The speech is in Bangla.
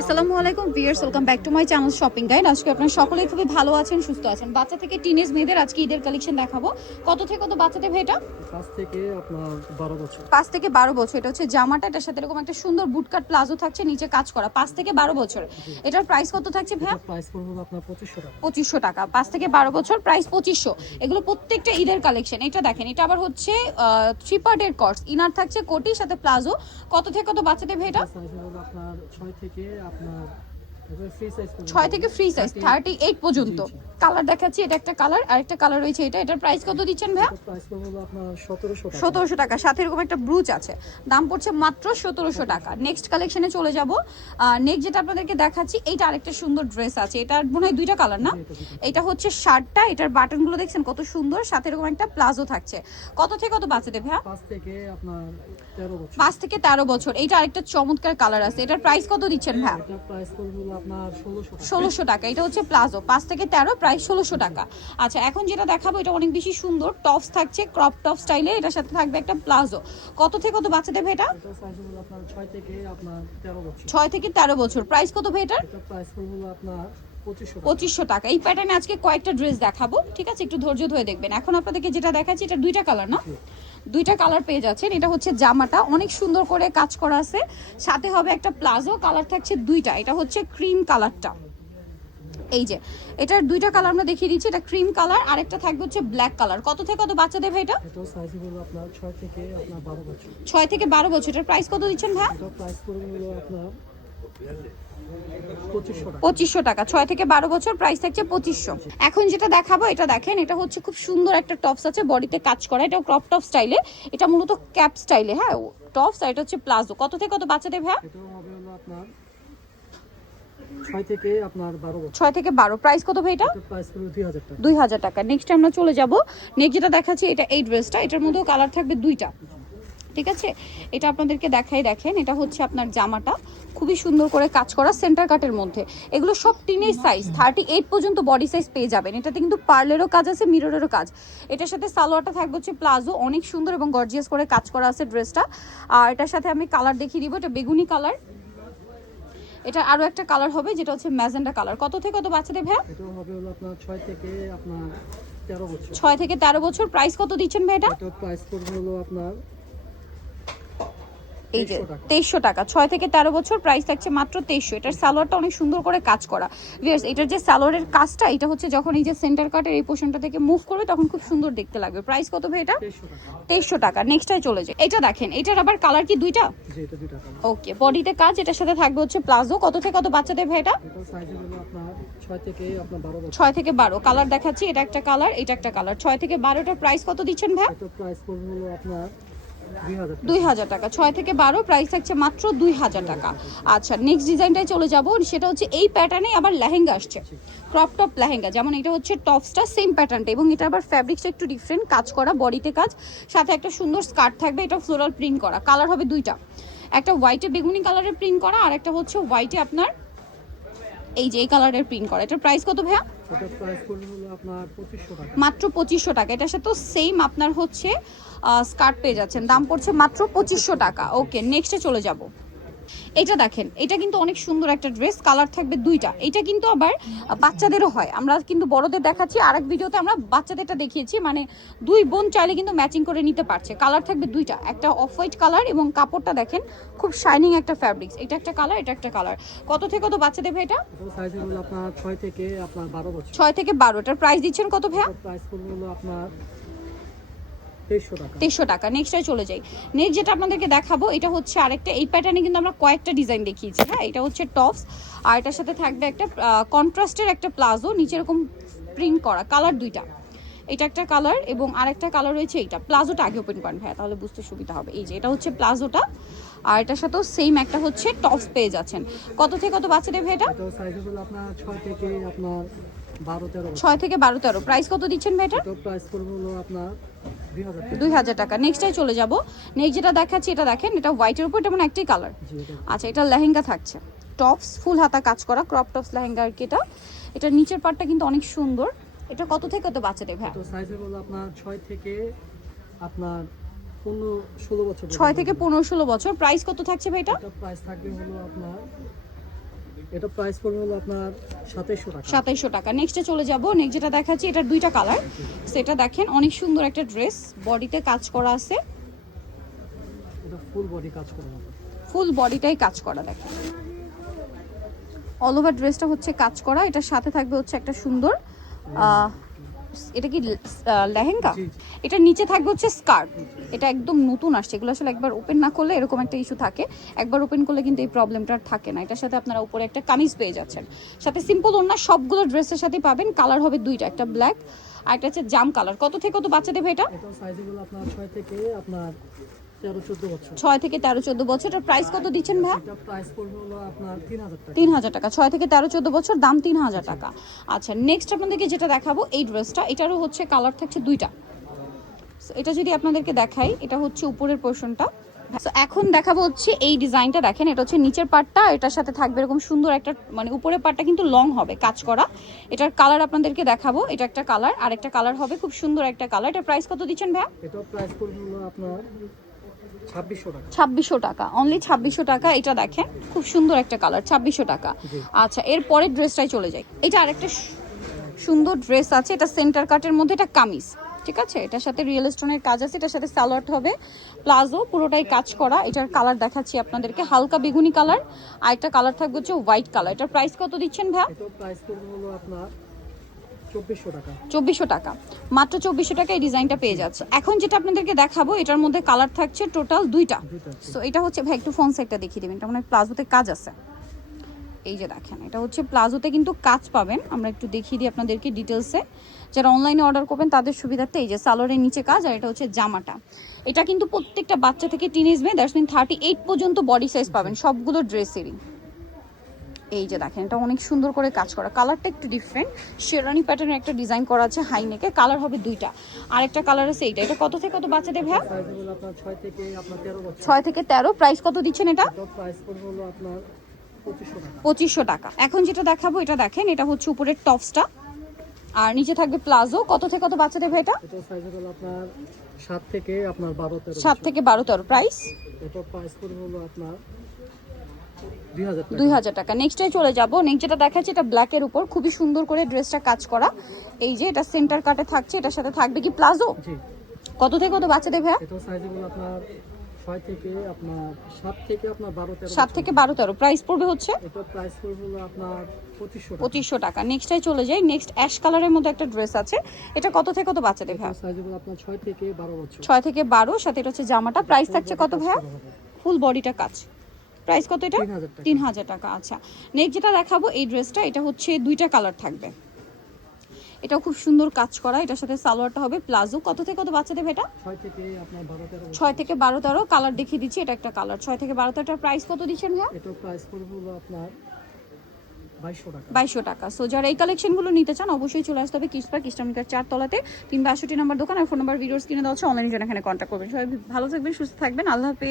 আসসালামু আলাইকুম viewers, welcome back to my channel shopping guide. আজকে আপনারা সকলেই খুবই ভালো আছেন, সুস্থ আছেন। বাচ্চা থেকে টিনেজ মেয়েদের আজকে ঈদের কালেকশন দেখাবো। কত থেকে কত বাচ্চাদের ভাই এটা? 5 থেকে আপনার 12 বছর। 5 থেকে 12 বছর। এটা হচ্ছে জামাটা, এটার সাথে এরকম একটা সুন্দর বুটকাট প্লাজো থাকছে, নিচে কাজ করা। 5 থেকে 12 বছর। এটার প্রাইস কত থাকছে ভাইয়া? প্রাইস পড়বে আপনার 2500 টাকা। 2500 টাকা। 5 থেকে 12 বছর, প্রাইস 2500। এগুলো প্রত্যেকটা ঈদের কালেকশন। এটা দেখেন, এটা আবার হচ্ছে 3 পার্টের কর্স। ইনার থাকছে কোটির সাথে প্লাজো। কত থেকে কত বাচ্চাদের ভাই এটা? সাইজ হবে আপনার 6 থেকে আপনার ফ্রি সাইজ 6 থেকে ফ্রি সাইজ 38 পর্যন্ত। কালার দেখাচ্ছি, এটা একটা কালার, আরেকটা কালার রয়েছে এটা। এটার প্রাইস কত দিচ্ছেন ভাইয়া? প্রাইস পড়বে আপনার 1700 টাকা। 1700 টাকা। সাথে এরকম একটা ব্রুচ আছে, দাম পড়ছে মাত্র 1700 টাকা। নেক্সট কালেকশনে চলে যাব। নেক্সট যেটা আপনাদেরকে দেখাচ্ছি, এইটা আরেকটা সুন্দর ড্রেস আছে। এটার মনে হয় দুইটা কালার না? এটা হচ্ছে শার্টটা, এটার বাটনগুলো দেখছেন কত সুন্দর, সাথে এরকম একটা প্লাজো থাকছে। কত থেকে কত বাচ্চাদের ভাইয়া? 5 থেকে আপনার 13 বছর। 5 থেকে 13 বছর। এইটা আরেকটা চমৎকার কালার আছে। এটার প্রাইস কত দিচ্ছেন ভাইয়া? এটা প্রাইস পড়বে আপনার 1600 টাকা। এটা হচ্ছে প্লাজো, 5 থেকে 13, প্রাইস 1600 টাকা। আচ্ছা, এখন যেটা দেখাবো এটা অনেক বেশি সুন্দর। টপস থাকছে ক্রপ টপ স্টাইলে, এটার সাথে থাকবে একটা প্লাজো। কত থেকে কত বাচ্চাদের ভাই এটা? এটা সাইজ হবে আপনার 6 থেকে আপনার 13 বছর। 6 থেকে 13 বছর। প্রাইস কত ভাই এটার? এটা প্রাইস পড়বে আপনার 2500 টাকা। 2500 টাকা। এই প্যাটার্নে আজকে কয়েকটা ড্রেস দেখাবো, ঠিক আছে? একটু ধৈর্য ধরে দেখবেন। এখন আপনাদেরকে যেটা দেখাচ্ছি, এটা দুইটা কালার না? দুইটা কালার পেয়ে যাচ্ছেন। এটা হচ্ছে জামাটা, অনেক সুন্দর করে কাজ করা আছে, সাথে হবে একটা প্লাজো। কালার থাকছে দুইটা। এটা হচ্ছে ক্রিম কালারটা। এই যে এটার দুইটা কালার আমরা দেখিয়ে দিচ্ছি। এটা ক্রিম কালার, আরেকটা থাকবে হচ্ছে ব্ল্যাক কালার। কত থেকে কত বাচ্চাদের ভাই এটা? এটা সাইজ হবে আপনার 6 থেকে আপনার 12 বছর। 6 থেকে 12 বছর। এটার প্রাইস কত দিচ্ছেন ভাই? এটা প্রাইস পড়বে আপনার 2500 টাকা। 2500 টাকা। 6 থেকে 12 বছর, প্রাইস থাকছে 2500। এখন যেটা দেখাবো, এটা দেখেন, এটা হচ্ছে খুব সুন্দর একটা টপস আছে, বডিতে কাজ করা। এটা ক্রপ টপ স্টাইলে, এটা মূলত ক্যাপ স্টাইলে। হ্যাঁ, টপস, আর এটা হচ্ছে প্লাজো। কত থেকে কত বাচ্চাদের ভাই? এটাও হবে আপনার 6 থেকে আপনার 12 বছর। 6 থেকে 12, প্রাইস কত ভাই এটা? প্রাইস পড়বে 2000 টাকা। 2000 টাকা। নেক্সট আমরা চলে যাব। নেক্সট যেটা দেখাচ্ছি, এটা এই ড্রেসটা, এটার মধ্যেও কালার থাকবে দুইটা, ঠিক আছে? এটা আপনাদেরকে দেখাই, দেখেন, এটা হচ্ছে আপনার জামাটা, খুবই সুন্দর করে কাজ করা সেন্টার কাটের মধ্যে। এগুলো সব টিনেজ সাইজ, 38 পর্যন্ত বডি সাইজ পেয়ে যাবেন। এটাতে কিন্তু পার্লেরও কাজ আছে, মিররেরও কাজ। এটার সাথে সালোয়ারটা থাকবে হচ্ছে প্লাজো, অনেক সুন্দর এবং গর্জিয়াস করে কাজ করা আছে ড্রেসটা। আর এটার সাথে আমি কালার দেখিয়ে দিব। এটা বেগুনি কালার, এটা আরো একটা কালার হবে যেটা হচ্ছে ম্যাজেন্ডা কালার। কত থেকে কত বাচ্চাদের ভাই? এটাও হবে আপনার 6 থেকে আপনার 13 বছর। 6 থেকে 13 বছর। প্রাইস কত দিচ্ছেন ভাই এটা? এটা প্রাইস পড়বে আপনার এই যে 2300 টাকা। 6 থেকে 13 বছর, প্রাইস থাকছে মাত্র 2300। এটার সালোয়ারটা অনেক সুন্দর করে কাজ করা। ভিউয়ার্স, এটার যে সালোয়ারের কাজটা, এটা হচ্ছে যখন এই যে সেন্টার কাটের এই পোর্শনটা থেকে মুভ করবে তখন খুব সুন্দর দেখতে লাগবে। প্রাইস কত ভাই এটা? 2300 টাকা। নেক্সটটাই চলে যায়। এটা দেখেন, এটার আবার কালার কি দুইটা? জি, এটা দুইটা কালার। ওকে, বডিতে কাজ, এটার সাথে থাকবে হচ্ছে প্লাজো। কত থেকে কত বাচ্চাদের ভাই এটা? এটা সাইজ হলো আপনার 6 থেকে আপনার 12 বছর। 6 থেকে 12। কালার দেখাচ্ছি, এটা একটা কালার, এটা একটা কালার। 6 থেকে 12টার প্রাইস কত দিচ্ছেন ভাই? এটা প্রাইস পড়বে আপনার 2000 টাকা। 6 থেকে 12, প্রাইস থাকছে মাত্র 2000 টাকা। আচ্ছা, নেক্সট ডিজাইনটায় চলে যাব। সেটা হচ্ছে এই প্যাটার্নে আবার লেহেঙ্গা আসছে, ক্রপ টপ লেহেঙ্গা। যেমন এটা হচ্ছে টপসটা সেম প্যাটার্নটা, এবং এটা আবার ফ্যাব্রিক্সটা একটু ডিফারেন্ট, কাজ করা, বডিতে কাজ, সাথে একটা সুন্দর স্কার্ট থাকবে। এটা ফ্লোরাল প্রিন্ট করা। কালার হবে দুইটা, একটা হোয়াইটে বেগুনি কালারের প্রিন্ট করা, আর একটা হচ্ছে হোয়াইটে আপনার এই যে এই কালারের প্রিন্ট করা। এটার প্রাইস কত ভাইয়া? এটা প্রাইস পড়বে আপনার 2500 টাকা। মাত্র 2500 টাকা। এটার সাথে সেম আপনার হচ্ছে স্কার্ট পেয়ে যাচ্ছেন, দাম পড়ছে মাত্র 2500 টাকা। ওকে, নেক্সটে চলে যাব। এটা দেখেন, এটা কিন্তু অনেক সুন্দর একটা ড্রেস, কালার থাকবে দুইটা। এটা কিন্তু আবার বাচ্চাদেরও হয়, আমরা কিন্তু বড়দের দেখাচ্ছি, আরেক ভিডিওতে আমরা বাচ্চাদেরটা দেখিয়েছি। মানে দুই বোন চাইলে কিন্তু ম্যাচিং করে নিতে পারছে। কালার থাকবে দুইটা, একটা অফ হোয়াইট কালার, এবং কাপড়টা দেখেন খুব শাইনিং একটা ফ্যাব্রিক্স। এটা একটা কালার, এটা একটা কালার। কত থেকে কত বাচ্চাদের ভাই এটা? এটা সাইজ হলো আপনার 6 থেকে আপনার 12 বছর। 6 থেকে 12। এটার প্রাইস দিচ্ছেন কত ভাইয়া? প্রাইস পড়বে আপনার 2300 টাকা। 2300 টাকা। নেক্সটটাই চলে যাই। নেক্সট যেটা আপনাদেরকে দেখাবো, এটা হচ্ছে আরেকটা, এই প্যাটার্নে কিন্তু আমরা কয়েকটা ডিজাইন দেখিয়েছি। হ্যাঁ, এটা হচ্ছে টপস, আর এটার সাথে থাকবে একটা কন্ট্রাস্টের একটা প্লাজো, নিচে এরকম প্রিন্ট করা। কালার দুইটা, এটা একটা কালার এবং আরেকটা কালার রয়েছে এইটা। প্লাজোটা আগে ওপেন করেন ভাইয়া, তাহলে বুঝতে সুবিধা হবে। এই যে এটা হচ্ছে প্লাজোটা, আর এটার সাথেও সেম একটা হচ্ছে টপস পেয়ে যাচ্ছেন। কত থেকে কত বাচ্চাদের ভাই এটা? এটা সাইজ হলো আপনার 6 থেকে আপনার 12-13 বছর। 6 থেকে 12-13। প্রাইস কত দিচ্ছেন ভাই এটা? এটা প্রাইস পড়বে আপনার 2000 টাকা। 2000 টাকা। নেক্সটটাই চলে যাব। নেক্সট যেটা দেখাচ্ছি, এটা দেখেন, এটা হোয়াইটের উপর তেমন একটাই কালার। জি, এটা আচ্ছা, এটা লেহেঙ্গা থাকছে, টপস, ফুল হাতা কাজ করা, ক্রপ টপস লেহেঙ্গা আর কি এটা। এটার নিচের পার্টটা কিন্তু অনেক সুন্দর। এটা কত থেকে কত বাচ্চাদের ভাই? তো সাইজ হলো আপনার 6 থেকে আপনার 15-16 বছর। 6 থেকে 15-16 বছর। প্রাইস কত থাকছে ভাই এটা? এটা প্রাইস থাকবে হলো আপনার এটা প্রাইস পড়বে হলো আপনার 2700 টাকা। 2700 টাকা। নেক্সটে চলে যাব। নেক্সট যেটা দেখাচ্ছি এটার দুইটা কালার, সেটা দেখেন অনেক সুন্দর একটা ড্রেস, বডিতে কাজ করা আছে, এটা ফুল বডি কাজ করা হবে। ফুল বডিটাই কাজ করা। দেখেন অল ওভার ড্রেসটা হচ্ছে কাজ করা। এটার সাথে থাকবে হচ্ছে একটা সুন্দর এটা কি লেহেঙ্গা, জি, জি। এটার নিচে থাকবে হচ্ছে স্কার্ট। এটা একদম নতুন আসছে, এগুলো আসলে একবার ওপেন না করলে এরকম একটা ইস্যু থাকে, একবার ওপেন করলে কিন্তু এই প্রবলেমটা আর থাকে না। এটার সাথে আপনারা উপরে একটা কামিজ পেয়ে যাচ্ছেন, সাথে সিম্পল ওড়না, সবগুলো ড্রেসের সাথেই পাবেন। কালার হবে দুইটা, একটা ব্ল্যাক আর একটা হচ্ছে জাম কালার। কত থেকে কত বাচ্চা দেবে এটা? এটা সাইজগুলো আপনার 6 থেকে আপনার 13-14 বছর। 6 থেকে 13-14 বছর। এটার প্রাইস কত দিচ্ছেন ভাই? এটা প্রাইস পড়বে হলো আপনার 3000 টাকা। 3000 টাকা। 6 থেকে 13-14 বছর, দাম 3000 টাকা। আচ্ছা নেক্সট আপনাদেরকে যেটা দেখাবো এই ড্রেসটা, এটারও হচ্ছে কালার থাকছে দুইটা। So, এটা যদি আপনাদেরকে দেখাই, এটা হচ্ছে উপরের পোর্শনটা। So, এখন দেখাবো হচ্ছে এই ডিজাইনটা। দেখেন এটা হচ্ছে নিচের পার্টটা, এটার সাথে থাকবে এরকম সুন্দর একটা, মানে উপরের পার্টটা কিন্তু লং হবে কাজ করা। এটার কালার আপনাদেরকে দেখাবো, এটা একটা কালার, আর একটা কালার হবে খুব সুন্দর একটা কালার। এটার প্রাইস কত দিচ্ছেন ভাই? এটা প্রাইস পড়বে হলো আপনার 2600 টাকা। 2600 টাকা, অনলি 2600 টাকা। এটা দেখেন খুব সুন্দর একটা কালার, 2600 টাকা। জি। আচ্ছা এর পরের ড্রেসটাই চলে যাই। এটা আরেকটা সুন্দর ড্রেস আছে, এটা সেন্টার কাটের মধ্যে, এটা কামিজ, ঠিক আছে। এটার সাথে রিয়েল স্টোনের কাজ আছে, এটার সাথে সালোয়ার হবে, প্লাজো পুরোটাই কাজ করা। এটার কালার দেখাচ্ছি আপনাদেরকে, হালকা বেগুনি কালার, আর একটা কালার থাকবে হচ্ছে হোয়াইট কালার। এটার প্রাইস কত দিচ্ছেন ভাই? এটা প্রাইস পড়বে হলো আপনার 2400 টাকা। 2400 টাকা, মাত্র 2400 টাকা এই ডিজাইনটা পেয়ে যাচ্ছে। এখন যেটা আপনাদেরকে দেখাবো, এটার মধ্যে কালার থাকছে টোটাল দুইটা। সো এটা হচ্ছে ভাই একটু ফ্রন্ট সাইডটা দেখিয়ে দেবেন, এটা মানে প্লাজোতে কাজ আছে। এই যে দেখেন এটা হচ্ছে প্লাজোতে কিন্তু কাজ পাবেন, আমরা একটু দেখিয়ে দিই আপনাদেরকে ডিটেলসে। যারা অনলাইনে অর্ডার করবেন তাদের সুবিধার্থে এই যে সালোয়ারের নিচে কাজ, আর এটা হচ্ছে জামাটা। এটা কিন্তু প্রত্যেকটা বাচ্চা থেকে টিনেজ মেয়ে, দ্যাটস মিন 38 পর্যন্ত বডি সাইজ পাবেন সবগুলো ড্রেসেরই। এই যে দেখেন এটা অনেক সুন্দর করে কাজ করা, কালারটা একটু ডিফারেন্ট, শেরানি প্যাটার্নের একটা ডিজাইন করা আছে হাই নেকে। কালার হবে দুইটা, আরেকটা কালার আছে এইটা। এটা কত থেকে কত বাচ্চাদের ভাই? সাইজগুলো আপনার 6 থেকে আপনার 13 বছর। 6 থেকে 13। প্রাইস কত দিচ্ছেন এটা? এটা প্রাইস পড়বে হলো আপনার 2500 টাকা। 2500 টাকা। এখন যেটা দেখাবো এটা দেখেন, এটা হচ্ছে উপরের টপসটা আর নিচে থাকবে প্লাজো। কত থেকে কত বাচ্চাদের ভাই এটা? এটা সাইজগুলো আপনার 7 থেকে আপনার 12-13। 7 থেকে 12-13। প্রাইস এটা প্রাইস পড়বে হলো আপনার 2000 টাকা। 2000 টাকা। নেক্সটে চলে যাব। নেক্সট যেটা দেখাচ্ছি এটা ব্ল্যাকের উপর, খুবই সুন্দর করে ড্রেসটা কাজ করা। এই যে এটা সেন্টার কাটে থাকছে, এটার সাথে থাকবে কি প্লাজো। জি। কত থেকে কত বাচ্চাদের ভাই? এটা সাইজগুলো আপনার 6 থেকে আপনার 7 থেকে আপনার 12-13। 7 থেকে 12-13। প্রাইস পড়বে হচ্ছে এটা প্রাইস পড়বে হলো আপনার 2500 টাকা। 2500 টাকা। নেক্সটটাই চলে যাই। নেক্সট অ্যাশ কালারের মধ্যে একটা ড্রেস আছে, এটা কত থেকে কত বাচ্চাদের ভাই? সাইজগুলো আপনার 6 থেকে 12 বছর। 6 থেকে 12, সাথে এটা হচ্ছে জামাটা। প্রাইস থাকছে কত ভাই? ফুল বডিটা কাজ। প্রাইস কত এটা? 3000 টাকা। 3000 টাকা। আচ্ছা নেক্সট যেটা দেখাবো এই ড্রেসটা, এটা হচ্ছে দুইটা কালার থাকবে, এটাও খুব সুন্দর কাজ করা। এটার সাথে সালোয়ারটা হবে প্লাজো। কত থেকে কত বাচ্চাদের এটা? 6 থেকে আপনার 12-13। 6 থেকে 12-13। কালার দেখিয়ে দিচ্ছি, এটা একটা কালার। 6 থেকে 12-13। প্রাইস কত দিচ্ছেন ভাই? এটা প্রাইস পড়বে হলো আপনার 2200 টাকা। 2200 টাকা। সো যারা এই কালেকশনগুলো নিতে চান অবশ্যই চলে আসতে হবে কিস পার্ক, ইস্টার্নিকার 4 তলাতে, 362 নম্বর দোকান। আর ফোন নাম্বার ভিডিওস কিনে দেওয়া হচ্ছে, অনলাইনে জন্য এখানে কন্ট্যাক্ট করবেন। সবাই ভালো থাকবেন, সুস্থ থাকবেন, আল্লাহ হাফেজ।